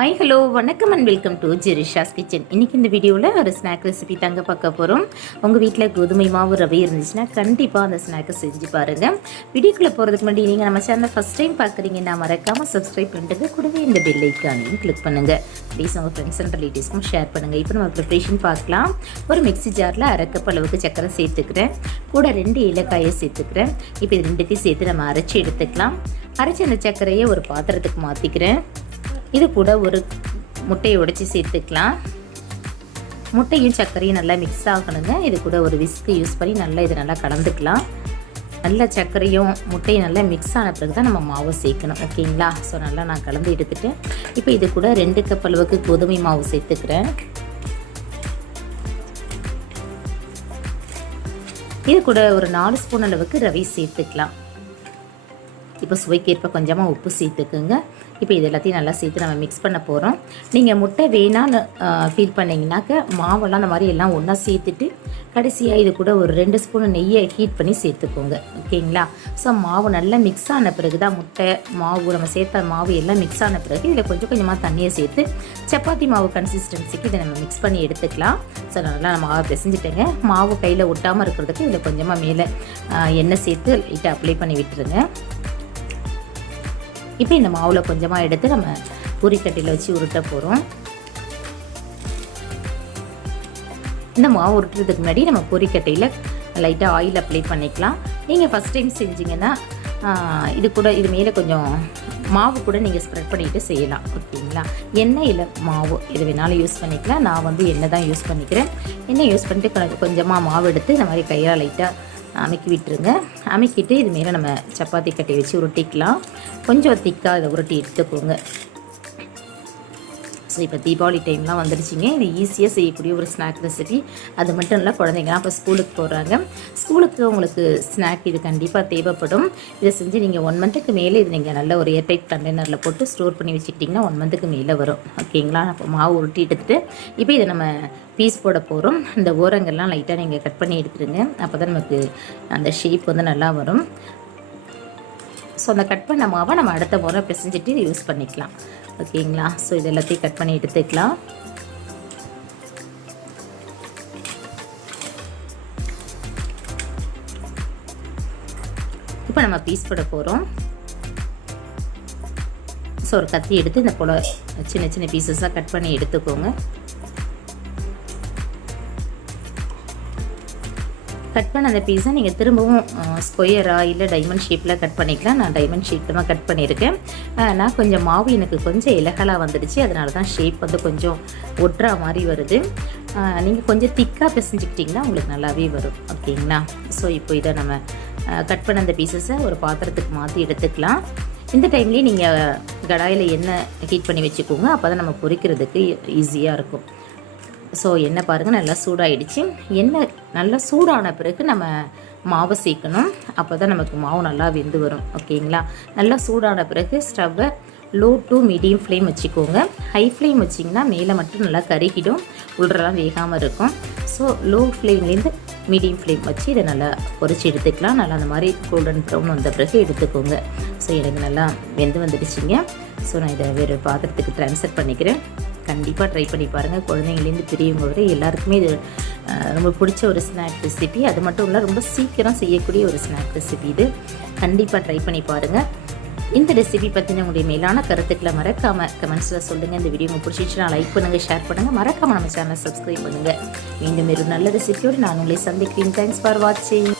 Hi hello வணக்கம் and welcome to ஜெரிஷாஸ் kitchen. இன்றைக்கி இந்த வீடியோவில் ஒரு ஸ்நாக் ரெசிபி தாங்க பார்க்க போகிறோம். உங்கள் வீட்டில் கோதுமை மாவு ரவை இருந்துச்சுன்னா கண்டிப்பாக அந்த ஸ்நாக்கை செஞ்சு பாருங்கள். வீடியோக்குள்ளே போகிறதுக்கு முன்னாடி நீங்கள் நம்ம சேனலை ஃபஸ்ட் டைம் பார்க்குறீங்கன்னா மறக்காமல் சப்ஸ்கிரைப் பண்ணிட்டு கூடவே இந்த பெல் ஐக்கானையும் கிளிக் பண்ணுங்கள். ப்ளீஸ் உங்கள் ஃப்ரெண்ட்ஸ் அண்ட் ரிலேட்டிவ்ஸ்க்கும் ஷேர் பண்ணுங்கள். இப்போ நம்ம ப்ரிப்ரேஷன் பார்க்கலாம். ஒரு மிக்ஸி ஜாரில் அரை கப் அளவுக்கு சக்கரை சேர்த்துக்கிறேன். கூட 2 ஏலக்காயை சேர்த்துக்கிறேன். இப்போ இது ரெண்டுத்தையும் சேர்த்து நம்ம அரைச்சி எடுத்துக்கலாம். அரைச்சி அந்த சர்க்கரையை ஒரு பாத்திரத்துக்கு மாற்றிக்கிறேன். இது கூட ஒரு முட்டையை உடைச்சி சேர்த்துக்கலாம். முட்டையும் சர்க்கரையும் நல்லா மிக்ஸ் ஆகணுங்க. இது கூட ஒரு விஸ்கு யூஸ் பண்ணி நல்லா இதை நல்லா கலந்துக்கலாம். நல்லா சர்க்கரையும் முட்டையும் நல்லா மிக்ஸ் ஆன பிறகு தான் நம்ம மாவு சேர்க்கணும். ஓகேங்களா? ஸோ நல்லா நான் கலந்து எடுத்துட்டேன். இப்போ இது கூட 2 கப் அளவுக்கு கோதுமை மாவு சேர்த்துக்கிறேன். இது கூட ஒரு 4 ஸ்பூன் அளவுக்கு ரவை சேர்த்துக்கலாம். இப்போ சுவைக்கேற்ப கொஞ்சமாக உப்பு சேர்த்துக்குங்க. இப்போ இது எல்லாத்தையும் நல்லா சேர்த்து நம்ம மிக்ஸ் பண்ண போகிறோம். நீங்கள் முட்டை வேணான்னு ஃபீல் பண்ணிங்கனாக்க மாவெல்லாம் அந்த மாதிரி எல்லாம் ஒன்றா சேர்த்துட்டு கடைசியாக இது கூட ஒரு 2 ஸ்பூன் நெய்யை ஹீட் பண்ணி சேர்த்துக்கோங்க. ஓகேங்களா? ஸோ மாவு நல்லா மிக்ஸ் ஆன பிறகு தான் முட்டை மாவு நம்ம சேர்த்த மாவு எல்லாம் மிக்ஸ் ஆன பிறகு இதில் கொஞ்சம் கொஞ்சமாக தண்ணியை சேர்த்து சப்பாத்தி மாவு கன்சிஸ்டன்சிக்கு இதை நம்ம மிக்ஸ் பண்ணி எடுத்துக்கலாம். ஸோ நல்லா நம்ம மாவை பிசைஞ்சிட்டேங்க. மாவு கையில் ஒட்டாமல் இருக்கிறதுக்கு இதில் கொஞ்சமாக மேலே எண்ணெய் சேர்த்து லைட்டாக அப்ளை பண்ணி விட்டுருங்க. இப்போ இந்த மாவில் கொஞ்சமாக எடுத்து நம்ம பூரிக்கட்டையில் வச்சு உருட்ட போகிறோம். இந்த மாவு உருட்டுறதுக்கு முன்னாடி நம்ம பூரிக்கட்டையில் லைட்டாக ஆயில் அப்ளை பண்ணிக்கலாம். நீங்கள் ஃபஸ்ட் டைம் செஞ்சிங்கன்னா இது மேலே கொஞ்சம் மாவு கூட நீங்கள் ஸ்ப்ரெட் பண்ணிவிட்டு செய்யலாம். ஓகேங்களா? எண்ணெய் இல்லை மாவு எது வேணாலும் யூஸ் பண்ணிக்கலாம். நான் எண்ணெய் தான் யூஸ் பண்ணிக்கிறேன். எண்ணெய் யூஸ் பண்ணிட்டு கொஞ்சமாக மாவு எடுத்து இந்த மாதிரி கையால் லைட்டாக அமைக்கி விட்டுருங்க. அமைக்கிட்டு இது மேலே நம்ம சப்பாத்தி கட்டை வச்சு உருட்டிக்கலாம். கொஞ்சம் திக்காக இதை உருட்டி எடுத்துக்கோங்க. ஸோ இப்போ தீபாவளி டைம்லாம் வந்துடுச்சிங்க. இது ஈஸியாக செய்யக்கூடிய ஒரு ஸ்நாக் ரெசிபி. அது மட்டும் இல்லை, குழந்தைங்கலாம் இப்போ ஸ்கூலுக்கு போகிறாங்க. ஸ்கூலுக்கு உங்களுக்கு ஸ்நாக் இது கண்டிப்பாக தேவைப்படும். இதை செஞ்சு நீங்கள் 1 மந்த்துக்கு மேலே இது நீங்கள் நல்ல ஒரு ஏர்டைட் கண்டெய்னரில் போட்டு ஸ்டோர் பண்ணி வச்சுக்கிட்டிங்கன்னா 1 மந்த்துக்கு மேலே வரும். ஓகேங்களா? இப்போ மாவு உருட்டி எடுத்துகிட்டு இப்போ இதை நம்ம பீஸ் போட போகிறோம். இந்த ஓரங்கள்லாம் லைட்டாக நீங்கள் கட் பண்ணி எடுத்துருங்க. அப்போ தான் நமக்கு அந்த ஷேப் நல்லா வரும். ஸோ அந்த கட் பண்ண மாவை நம்ம அடுத்த முறை பிசைஞ்சிட்டு இதை யூஸ் பண்ணிக்கலாம். ஓகேங்களா? ஸோ இது எல்லாத்தையும் கட் பண்ணி எடுத்துக்கலாம். இப்போ நம்ம பீஸ் போட போகிறோம். ஸோ ஒரு கத்தி எடுத்து இந்த போல் சின்ன சின்ன பீசஸாக கட் பண்ணி எடுத்துக்கோங்க. கட் பண்ண அந்த பீஸை நீங்கள் திரும்பவும் ஸ்கொயராக இல்லை டைமண்ட் ஷேப்பில் கட் பண்ணிக்கலாம். நான் டைமண்ட் ஷேப்பில் தான் கட் பண்ணியிருக்கேன். நான் கொஞ்சம் மாவு எனக்கு கொஞ்சம் இலகலாக வந்துடுச்சு. அதனால தான் ஷேப் கொஞ்சம் ஒட்டுறா மாதிரி வருது. நீங்கள் கொஞ்சம் திக்காக பிசைஞ்சிக்கிட்டிங்கன்னா உங்களுக்கு நல்லாவே வரும். ஓகேங்களா? ஸோ இப்போ இதை நம்ம கட் பண்ண அந்த பீசஸை ஒரு பாத்திரத்துக்கு மாற்றி எடுத்துக்கலாம். இந்த டைம்லேயே நீங்கள் கடாயில் எண்ணெய் ஹீட் பண்ணி வச்சுக்கோங்க. அப்போ தான் நம்ம பொரிக்கிறதுக்கு ஈஸியாக இருக்கும். ஸோ எண்ணெய் பாருங்கள் நல்லா சூடாகிடுச்சு. எண்ணெய் நல்லா சூடான பிறகு நம்ம மாவை சேர்க்கணும். அப்போ தான் நமக்கு மாவு நல்லா வெந்து வரும். ஓகேங்களா? நல்லா சூடான பிறகு ஸ்டவ்வை லோ டு மீடியம் ஃப்ளேம் வச்சுக்கோங்க. ஹை ஃப்ளேம் வச்சிங்கன்னா மேலே மட்டும் நல்லா கருகிடும், உள்ளரெல்லாம் வேகாமல் இருக்கும். ஸோ லோ ஃப்ளேம்லேருந்து மீடியம் ஃப்ளேம் வச்சு இதை நல்லா பொரிச்சு எடுத்துக்கலாம். நல்லா அந்த மாதிரி கோல்டன் ப்ரௌன் வந்த பிறகு எடுத்துக்கோங்க. ஸோ எனக்கு நல்லா வெந்து வந்துடுச்சிங்க. ஸோ நான் இதை வேறு பாத்திரத்துக்கு ட்ரான்ஸ்ஃபர் பண்ணிக்கிறேன். கண்டிப்பாக ட்ரை பண்ணி பாருங்கள். குழந்தைங்கலேருந்து பெரியவங்க வரை எல்லாருக்குமே இது ரொம்ப பிடிச்ச ஒரு ஸ்நாக் ரெசிபி. அது மட்டும் இல்லை, ரொம்ப சீக்கிரம் செய்யக்கூடிய ஒரு ஸ்நாக் ரெசிபி இது. கண்டிப்பாக ட்ரை பண்ணி பாருங்கள். இந்த ரெசிபி பற்றின உங்களுடைய மேலான கருத்துக்களை மறக்காமல் கமெண்ட்ஸில் சொல்லுங்கள். இந்த வீடியோ உங்களுக்கு பிடிச்சிச்சுன்னா லைக் பண்ணுங்கள், ஷேர் பண்ணுங்கள். மறக்காமல் நம்ம சேனலை சப்ஸ்கிரைப் பண்ணுங்கள். மீண்டும் ஒரு நல்ல ரெசிபியோடு நான் உங்களை சந்திக்கிறேன். தேங்க்ஸ் ஃபார் வாட்சிங்.